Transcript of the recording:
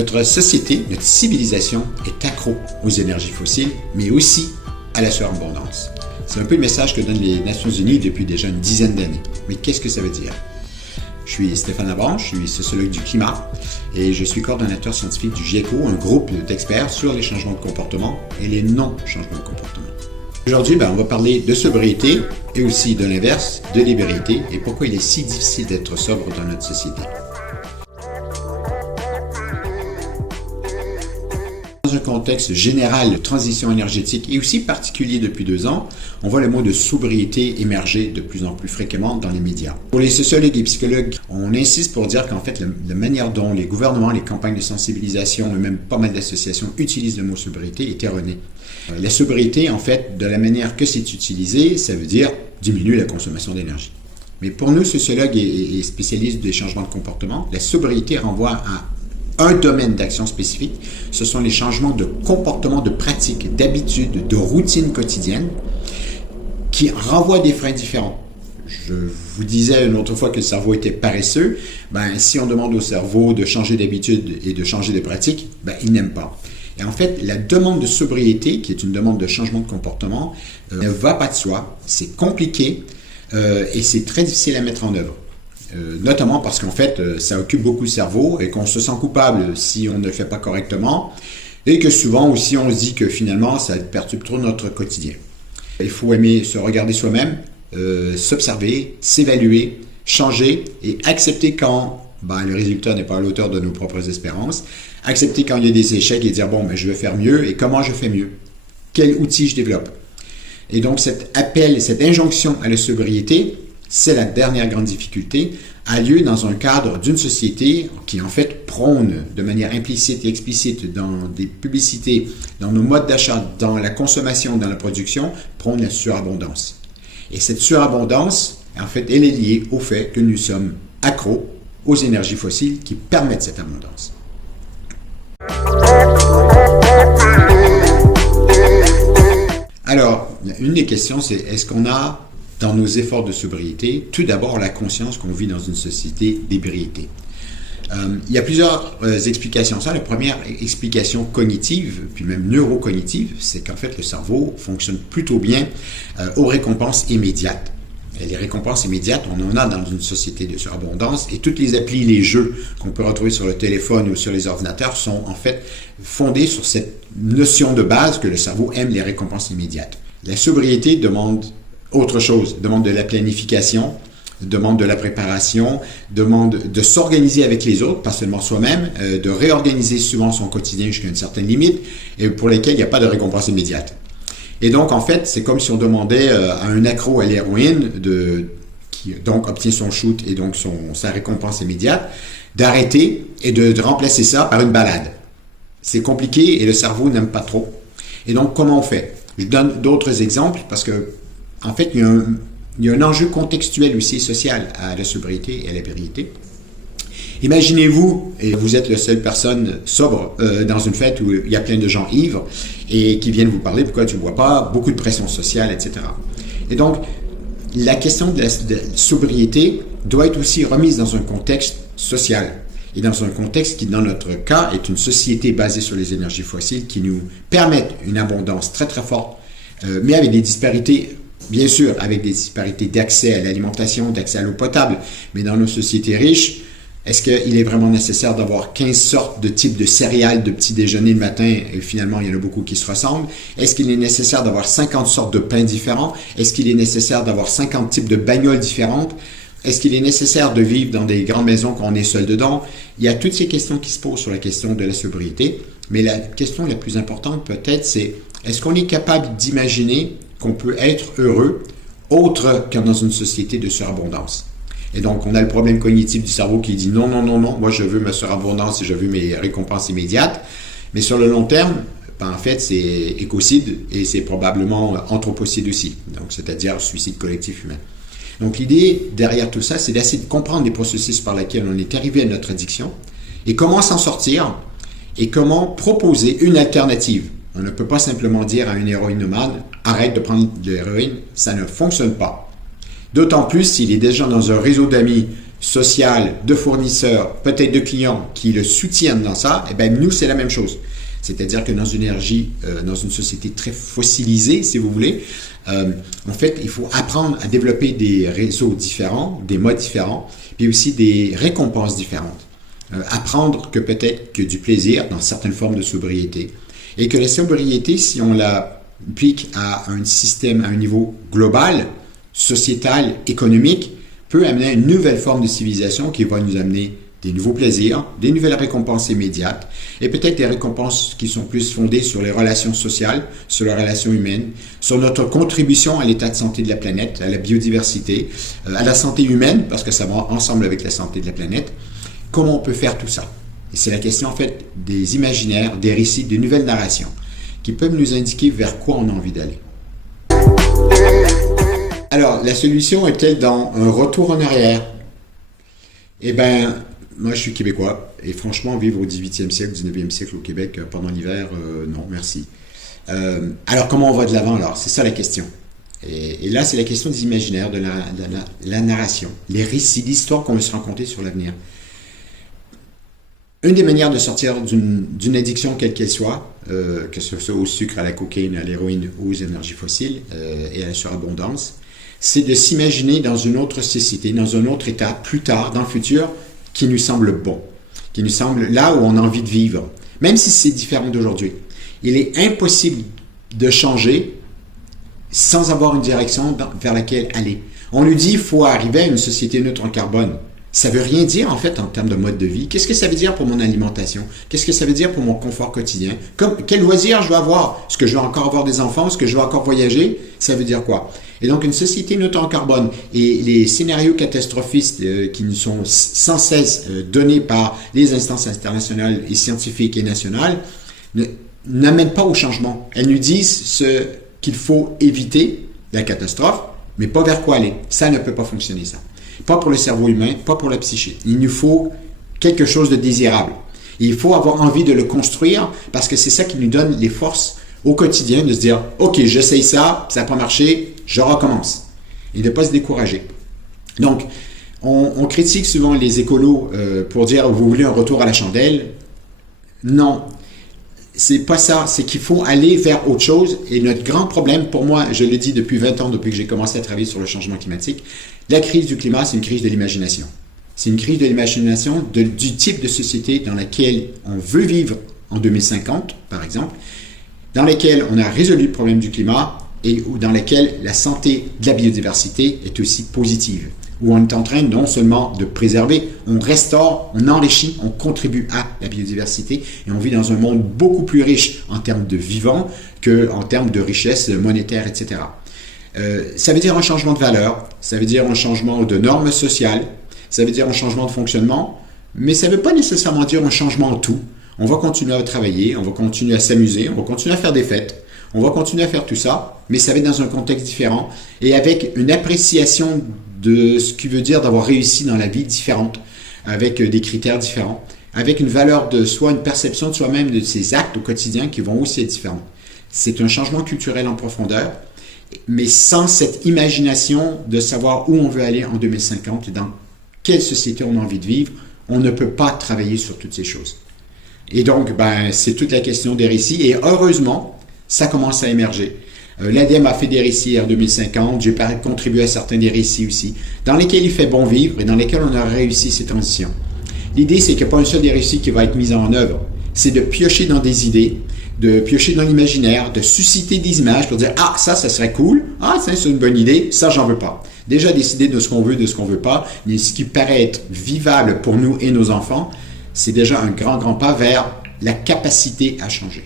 Notre société, notre civilisation est accro aux énergies fossiles, mais aussi à la surabondance. C'est un peu le message que donnent les Nations Unies depuis déjà une dizaine d'années. Mais qu'est-ce que ça veut dire? Je suis Stéphane Labranche, je suis sociologue du climat et je suis coordonnateur scientifique du GIECO, un groupe d'experts sur les changements de comportement et les non-changements de comportement. Aujourd'hui, on va parler de sobriété et aussi de l'inverse, de libérité et pourquoi il est si difficile d'être sobre dans notre société. Dans un contexte général de transition énergétique et aussi particulier depuis 2 ans, on voit le mot de sobriété émerger de plus en plus fréquemment dans les médias. Pour les sociologues et psychologues, on insiste pour dire qu'en fait, la manière dont les gouvernements, les campagnes de sensibilisation et même pas mal d'associations utilisent le mot sobriété est erronée. La sobriété, en fait, de la manière que c'est utilisé, ça veut dire diminuer la consommation d'énergie. Mais pour nous, sociologues et spécialistes des changements de comportement, la sobriété renvoie à un domaine d'action spécifique, ce sont les changements de comportement, de pratique, d'habitude, de routine quotidienne qui renvoient à des freins différents. Je vous disais une autre fois que le cerveau était paresseux. Si on demande au cerveau de changer d'habitude et de changer de pratique, il n'aime pas. Et en fait, la demande de sobriété, qui est une demande de changement de comportement, ne va pas de soi, c'est compliqué et c'est très difficile à mettre en œuvre. Notamment parce qu'en fait, ça occupe beaucoup le cerveau et qu'on se sent coupable si on ne le fait pas correctement et que souvent aussi on se dit que finalement ça perturbe trop notre quotidien. Il faut aimer se regarder soi-même, s'observer, s'évaluer, changer et accepter quand le résultat n'est pas à l'auteur de nos propres espérances, accepter quand il y a des échecs et dire je vais faire mieux et comment je fais mieux, quel outil je développe. Et donc cet appel, cette injonction à la sobriété, c'est la dernière grande difficulté, a lieu dans un cadre d'une société qui en fait prône de manière implicite et explicite dans des publicités, dans nos modes d'achat, dans la consommation, dans la production, prône la surabondance. Et cette surabondance, en fait, elle est liée au fait que nous sommes accros aux énergies fossiles qui permettent cette abondance. Alors, une des questions, c'est est-ce qu'on a dans nos efforts de sobriété, tout d'abord la conscience qu'on vit dans une société d'ébriété. Il y a plusieurs explications à ça. La première explication cognitive, puis même neurocognitive, c'est qu'en fait le cerveau fonctionne plutôt bien aux récompenses immédiates. Et les récompenses immédiates, on en a dans une société de surabondance et toutes les applis, les jeux qu'on peut retrouver sur le téléphone ou sur les ordinateurs sont en fait fondés sur cette notion de base que le cerveau aime les récompenses immédiates. La sobriété demande autre chose, demande de la planification, demande de la préparation, demande de s'organiser avec les autres, pas seulement soi-même, de réorganiser souvent son quotidien jusqu'à une certaine limite, et pour lesquelles il n'y a pas de récompense immédiate. Et donc, en fait, c'est comme si on demandait à un accro à l'héroïne, qui donc obtient son shoot et donc sa récompense immédiate, d'arrêter et de remplacer ça par une balade. C'est compliqué et le cerveau n'aime pas trop. Et donc, comment on fait? Je donne d'autres exemples parce que en fait, il y a un enjeu contextuel aussi social à la sobriété et à l'ébriété. Imaginez-vous, et vous êtes la seule personne sobre dans une fête où il y a plein de gens ivres et qui viennent vous parler, pourquoi tu ne bois pas, beaucoup de pression sociale, etc. Et donc, la question de la sobriété doit être aussi remise dans un contexte social et dans un contexte qui, dans notre cas, est une société basée sur les énergies fossiles qui nous permettent une abondance très très forte, mais avec des disparités. Bien sûr, avec des disparités d'accès à l'alimentation, d'accès à l'eau potable, mais dans nos sociétés riches, est-ce qu'il est vraiment nécessaire d'avoir 15 sortes de types de céréales de petit déjeuner le matin et finalement il y en a beaucoup qui se ressemblent? Est-ce qu'il est nécessaire d'avoir 50 sortes de pains différents? Est-ce qu'il est nécessaire d'avoir 50 types de bagnoles différentes? Est-ce qu'il est nécessaire de vivre dans des grandes maisons quand on est seul dedans? Il y a toutes ces questions qui se posent sur la question de la sobriété, mais la question la plus importante peut-être c'est est-ce qu'on est capable d'imaginer qu'on peut être heureux autre que dans une société de surabondance. Et donc, on a le problème cognitif du cerveau qui dit non, moi je veux ma surabondance et je veux mes récompenses immédiates. Mais sur le long terme, en fait, c'est écocide et c'est probablement anthropocide aussi, donc c'est-à-dire suicide collectif humain. Donc, l'idée derrière tout ça, c'est d'essayer de comprendre les processus par lesquels on est arrivé à notre addiction et comment s'en sortir et comment proposer une alternative. On ne peut pas simplement dire à une héroïnomane « arrête de prendre de l'héroïne », ça ne fonctionne pas. D'autant plus s'il est déjà dans un réseau d'amis sociale, de fournisseurs, peut-être de clients qui le soutiennent dans ça, eh bien, nous, c'est la même chose. C'est-à-dire que dans une énergie, dans une société très fossilisée, si vous voulez, en fait, il faut apprendre à développer des réseaux différents, des modes différents, puis aussi des récompenses différentes. Apprendre que peut-être que du plaisir dans certaines formes de sobriété. Et que la sobriété, si on l'applique à un système, à un niveau global, sociétal, économique, peut amener à une nouvelle forme de civilisation qui va nous amener des nouveaux plaisirs, des nouvelles récompenses immédiates, et peut-être des récompenses qui sont plus fondées sur les relations sociales, sur les relations humaines, sur notre contribution à l'état de santé de la planète, à la biodiversité, à la santé humaine, parce que ça va ensemble avec la santé de la planète. Comment on peut faire tout ça? Et c'est la question en fait des imaginaires, des récits, des nouvelles narrations, qui peuvent nous indiquer vers quoi on a envie d'aller. Alors, la solution est-elle dans un retour en arrière? Eh bien, moi je suis québécois, et franchement, vivre au 18e siècle, 19e siècle au Québec pendant l'hiver, non, merci. Alors, comment on va de l'avant alors? C'est ça la question. Et là, c'est la question des imaginaires, de la narration, les récits, l'histoire qu'on veut se raconter sur l'avenir. Une des manières de sortir d'une addiction quelle qu'elle soit, que ce soit au sucre, à la cocaïne, à l'héroïne, aux énergies fossiles et à la surabondance, c'est de s'imaginer dans une autre société, dans un autre état, plus tard, dans le futur, qui nous semble bon, qui nous semble là où on a envie de vivre, même si c'est différent d'aujourd'hui. Il est impossible de changer sans avoir une direction vers laquelle aller. On nous dit qu'il faut arriver à une société neutre en carbone. Ça ne veut rien dire en fait en termes de mode de vie. Qu'est-ce que ça veut dire pour mon alimentation? Qu'est-ce que ça veut dire pour mon confort quotidien? Quel loisir je vais avoir? Est-ce que je vais encore avoir des enfants? Est-ce que je vais encore voyager? Ça veut dire quoi? Et donc une société neutre en carbone et les scénarios catastrophistes qui nous sont sans cesse donnés par les instances internationales et scientifiques et nationales n'amènent pas au changement. Elles nous disent ce qu'il faut éviter, la catastrophe, mais pas vers quoi aller. Ça ne peut pas fonctionner ça. Pas pour le cerveau humain, pas pour la psyché. Il nous faut quelque chose de désirable. Et il faut avoir envie de le construire parce que c'est ça qui nous donne les forces au quotidien de se dire « Ok, j'essaye ça, ça n'a pas marché, je recommence. » Et de ne pas se décourager. Donc, on critique souvent les écolos pour dire « Vous voulez un retour à la chandelle ?» Non, c'est pas ça. C'est qu'il faut aller vers autre chose. Et notre grand problème, pour moi, je le dis depuis 20 ans, depuis que j'ai commencé à travailler sur le changement climatique, la crise du climat, c'est une crise de l'imagination. C'est une crise de l'imagination du type de société dans laquelle on veut vivre en 2050, par exemple, dans laquelle on a résolu le problème du climat et dans laquelle la santé de la biodiversité est aussi positive. Où on est en train non seulement de préserver, on restaure, on enrichit, on contribue à la biodiversité et on vit dans un monde beaucoup plus riche en termes de vivants qu'en termes de richesse monétaire, etc. Ça veut dire un changement de valeur, ça veut dire un changement de normes sociales, ça veut dire un changement de fonctionnement, mais ça ne veut pas nécessairement dire un changement en tout. On va continuer à travailler, on va continuer à s'amuser, on va continuer à faire des fêtes, on va continuer à faire tout ça, mais ça va être dans un contexte différent et avec une appréciation de ce qui veut dire d'avoir réussi dans la vie différente, avec des critères différents, avec une valeur de soi, une perception de soi-même, de ses actes au quotidien qui vont aussi être différents. C'est un changement culturel en profondeur, mais sans cette imagination de savoir où on veut aller en 2050 et dans quelle société on a envie de vivre, on ne peut pas travailler sur toutes ces choses. Et donc, c'est toute la question des récits. Et heureusement, ça commence à émerger. L'ADEME a fait des récits en 2050. J'ai contribué à certains des récits aussi, dans lesquels il fait bon vivre et dans lesquels on a réussi ces transitions. L'idée, c'est qu'il n'y a pas un seul des récits qui va être mis en œuvre. C'est de piocher dans des idées, de piocher dans l'imaginaire, de susciter des images pour dire « Ah, ça serait cool. Ah, ça, c'est une bonne idée. Ça, j'en veux pas. » Déjà décider de ce qu'on veut, de ce qu'on veut pas, mais ce qui paraît être vivable pour nous et nos enfants, c'est déjà un grand, grand pas vers la capacité à changer.